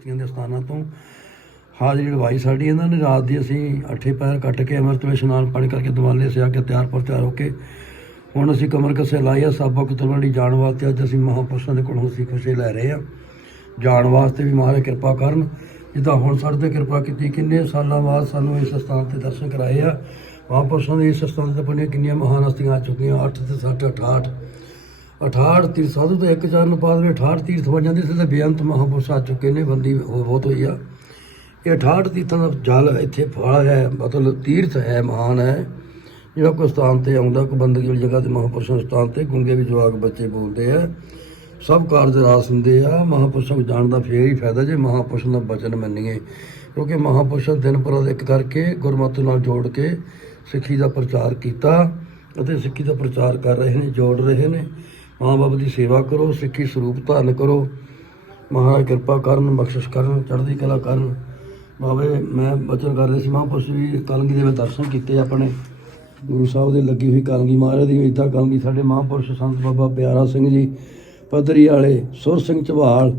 ਬਸਤੀਆਂ ਦੇ ਸਥਾਨਾਂ ਤੋਂ ਹਾਜ਼ਰੀ ਲਵਾਈ ਸਾਡੀ। ਇਹਨਾਂ ਨੇ ਰਾਤ ਦੀ ਅਸੀਂ ਅੱਠੇ ਪੈਰ ਕੱਟ ਕੇ ਅੰਮ੍ਰਿਤ ਵਿੱਚ ਇਸ਼ਨਾਨ ਪਾਣੀ ਕਰਕੇ ਦਿਵਾਲੇ ਸੇ ਆ ਕੇ ਤਿਆਰ ਪਰ ਤਿਆਰ ਹੋ ਕੇ ਹੁਣ ਅਸੀਂ ਕਮਰ ਕਸੇ ਲਾਈ ਆ। ਸਾਬਾ ਕੁਤਲਵੰਡੀ ਜਾਣ ਵਾਸਤੇ ਅੱਜ ਅਸੀਂ ਮਹਾਂਪੁਰਸ਼ਾਂ ਦੇ ਕੋਲੋਂ ਅਸੀਂ ਖੁਸ਼ੀ ਲੈ ਰਹੇ ਆ। ਜਾਣ ਵਾਸਤੇ ਵੀ ਮਹਾਰਾਜ ਕਿਰਪਾ ਕਰਨ। ਜਿੱਦਾਂ ਹੁਣ ਸਾਡੇ ਤੇ ਕਿਰਪਾ ਕੀਤੀ, ਕਿੰਨੇ ਸਾਲਾਂ ਬਾਅਦ ਸਾਨੂੰ ਇਸ ਸਥਾਨ ਤੇ ਦਰਸ਼ਨ ਕਰਾਏ ਆ। ਮਹਾਂਪੁਰਸ਼ਾਂ ਦੇ ਇਸ ਸਥਾਨ ਤੇ ਪੁੰਨੀਆਂ ਕਿੰਨੀਆਂ ਮਹਾਨ ਹਸਤੀਆਂ ਆ ਚੁੱਕੀਆਂ 8 ਤੇ 60 68 68 ਤੀਰਥ ਸਾਧੂ ਤੇ ਇੱਕ ਚਰਨ ਨੂੰ ਬਾਅਦ ਵਿੱਚ 68 ਤੀਰਥ ਬਣ ਜਾਂਦੇ ਸੀ ਤੇ ਬੇਅੰਤ ਮਹਾਂਪੁਰਸ਼ ਆ ਚੁੱਕੇ ਨੇ, ਬੰਦੀ ਹੋ- ਬਹੁਤ ਹੋਈ ਆ। ਇਹ 68 ਤੀਰਥਾਂ ਦਾ ਜਲ ਇੱਥੇ ਫਲ ਹੈ, ਮਤਲਬ ਤੀਰਥ ਹੈ, ਮਹਾਨ ਹੈ। ਜਿਹੜਾ ਕੋਈ ਸਥਾਨ ਤੇ ਆਉਂਦਾ, ਕੋਈ ਬੰਦਗੀ ਵਾਲੀ ਜਗ੍ਹਾ ਤੇ ਮਹਾਂਪੁਰਸ਼ਾਂ ਦੇ ਸਥਾਨ ਤੇ ਗੁੰਗੇ ਵੀ ਜਵਾਕ ਬੱਚੇ ਬੋਲਦੇ ਆ। ਸਭ ਕਾਰਜ ਰਾਸ ਹੁੰਦੇ ਆ, ਮਹਾਂਪੁਰਸ਼ਾਂ ਨੂੰ ਜਾਣ ਦਾ ਫੇਰ ਹੀ ਫਾਇਦਾ ਜੇ ਮਹਾਂਪੁਰਸ਼ਾਂ ਦਾ ਬਚਨ ਮੰਨੀਏ। ਕਿਉਂਕਿ ਮਹਾਂਪੁਰਸ਼ਾਂ ਦਿਨ ਪਰ ਇੱਕ ਕਰਕੇ ਗੁਰਮਤਿ ਨਾਲ ਜੋੜ ਕੇ ਸਿੱਖੀ ਦਾ ਪ੍ਰਚਾਰ ਕੀਤਾ ਅਤੇ ਸਿੱਖੀ ਦਾ ਪ੍ਰਚਾਰ ਕਰ ਰਹੇ ਨੇ, ਜੋੜ ਰਹੇ ਨੇ। ਮਾਂ ਬਾਪ ਦੀ ਸੇਵਾ ਕਰੋ, ਸਿੱਖੀ ਸਰੂਪ ਧਾਰਨ ਕਰੋ। ਮਹਾਰਾਜ ਕਿਰਪਾ ਕਰਨ, ਬਖਸ਼ਿਸ਼ ਕਰਨ, ਚੜ੍ਹਦੀ ਕਲਾ ਕਰਨ। ਬਾਬੇ, ਮੈਂ ਬਚਨ ਕਰ ਰਿਹਾ ਸੀ ਮਹਾਂਪੁਰਸ਼ ਵੀ, ਕਲਗੀ ਦੇ ਮੈਂ ਦਰਸ਼ਨ ਕੀਤੇ ਆਪਣੇ। ਗੁਰੂ ਸਾਹਿਬ ਦੇ ਲੱਗੀ ਹੋਈ ਕਲਗੀ, ਮਹਾਰਾਜ ਦੀ ਇੱਦਾਂ ਕਲਗੀ, ਸਾਡੇ ਮਹਾਂਪੁਰਸ਼ ਸੰਤ ਬਾਬਾ ਪਿਆਰਾ ਸਿੰਘ ਜੀ ਪਦਰੀ ਵਾਲੇ, ਸੁਰ ਸਿੰਘ ਝਬਾਲ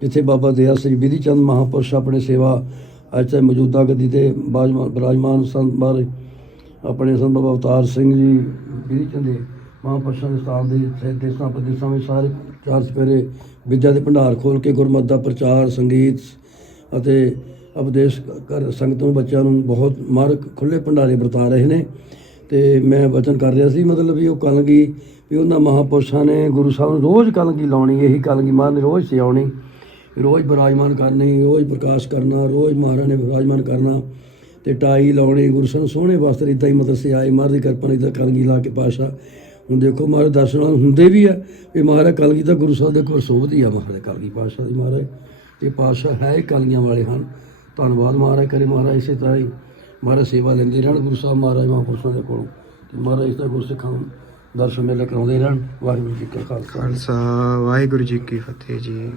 ਜਿੱਥੇ ਬਾਬਾ ਦਇਆ ਸਿੰਘ ਵਿਧੀ ਚੰਦ ਮਹਾਂਪੁਰਸ਼ ਆਪਣੇ ਸੇਵਾ ਅੱਜ ਤੇ ਮੌਜੂਦਾ ਗੱਦੀ ਤੇ ਬਾਜਮਾਨ ਬਿਰਾਜਮਾਨ ਸੰਤ ਬਾਰੇ, ਆਪਣੇ ਸੰਤ ਬਾਬਾ ਅਵਤਾਰ ਸਿੰਘ ਜੀ, ਵਿਧੀ ਚੰਦੇ ਮਹਾਂਪੁਰਸ਼ਾਂ ਦੇ ਸਥਾਨ ਦੇ ਸੇ ਦੇਸਾਂ ਪ੍ਰਦੇਸਾਂ ਵਿੱਚ ਸਾਰੇ ਚਾਰ ਸਪੇਰੇ ਵਿਦਿਆ ਦੇ ਭੰਡਾਰ ਖੋਲ ਕੇ ਗੁਰਮਤਿ ਦਾ ਪ੍ਰਚਾਰ, ਸੰਗੀਤ ਅਤੇ ਉਪਦੇਸ਼ ਕਰ ਸੰਗਤ ਨੂੰ ਬੱਚਿਆਂ ਨੂੰ ਬਹੁਤ ਮਾਰਕ ਖੁੱਲੇ ਭੰਡਾਰੇ ਵਰਤਾ ਰਹੇ ਨੇ। ਤੇ ਮੈਂ ਵਚਨ ਕਰ ਰਿਹਾ ਸੀ, ਮਤਲਬ ਵੀ ਉਹ ਕਲਗੀ ਵੀ ਉਹਨਾਂ ਮਹਾਂਪੁਰਸ਼ਾਂ ਨੇ ਗੁਰੂ ਸਾਹਿਬ ਨੂੰ ਰੋਜ਼ ਕਲਗੀ ਲਾਉਣੀ, ਇਹੀ ਕਲਗੀ ਮਾਰ ਨੇ ਰੋਜ਼ ਸਿਆਉਣੀ ਰੋਜ਼ ਬਿਰਾਜਮਾਨ ਕਰਨੀ, ਰੋਜ਼ ਪ੍ਰਕਾਸ਼ ਕਰਨਾ, ਰੋਜ਼ ਮਹਾਰਾਜ ਨੇ ਬਿਰਾਜਮਾਨ ਕਰਨਾ ਤੇ ਟਾਈ ਲਾਉਣੀ, ਗੁਰੂ ਸਾਹਿਬ ਨੂੰ ਸੋਹਣੇ ਵਸਤਰ ਇਦਾਂ ਹੀ ਮਤਲਬ ਸਿਆਏ ਮਹਾਰਾਜ ਦੀ ਕਿਰਪਾ ਨਾਲ ਇਦਾਂ ਕਲਗੀ ਲਾ ਕੇ ਪਾਸ਼ਾ ਹੁਣ ਦੇਖੋ ਮਹਾਰਾਜ ਦਰਸ਼ਨ ਨਾਲ ਹੁੰਦੇ ਵੀ ਆ। ਵੀ ਮਹਾਰਾਜ ਕਲਗੀ ਤਾਂ ਗੁਰੂ ਸਾਹਿਬ ਦੇ ਕੋਲ ਸੋਭਦੀ ਆ ਮਹਾਰਾਜ, ਕਲਗੀ ਪਾਸ਼ਾ ਦੀ ਮਹਾਰਾਜ। ਇਹ ਪਾਸ਼ਾ ਹੈ ਹੀ ਕਲਗੀਆਂ ਵਾਲੇ ਹਨ। ਧੰਨਵਾਦ ਮਹਾਰਾਜ ਕਰੇ ਮਹਾਰਾਜ ਇਸੇ ਤਰ੍ਹਾਂ ਹੀ। ਮਹਾਰਾਜ ਸੇਵਾ ਲੈਂਦੇ ਰਹਿਣ ਗੁਰੂ ਸਾਹਿਬ ਮਹਾਰਾਜ ਮਹਾਂਪੁਰਸ਼ਾਂ ਦੇ ਕੋਲੋਂ। ਤੇ ਮਹਾਰਾਜ ਇਸ ਤਰ੍ਹਾਂ ਗੁਰਸਿੱਖਾਂ ਨੂੰ ਦਰਸ਼ਨ ਮੇਲੇ ਕਰਾਉਂਦੇ ਰਹਿਣ। ਵਾਹਿਗੁਰੂ ਜੀ ਕਾ ਖਾਲਸਾ। ਖਾਲਸਾ, ਵਾਹਿਗੁਰੂ ਜੀ ਕੀ ਫਤਿਹ ਜੀ।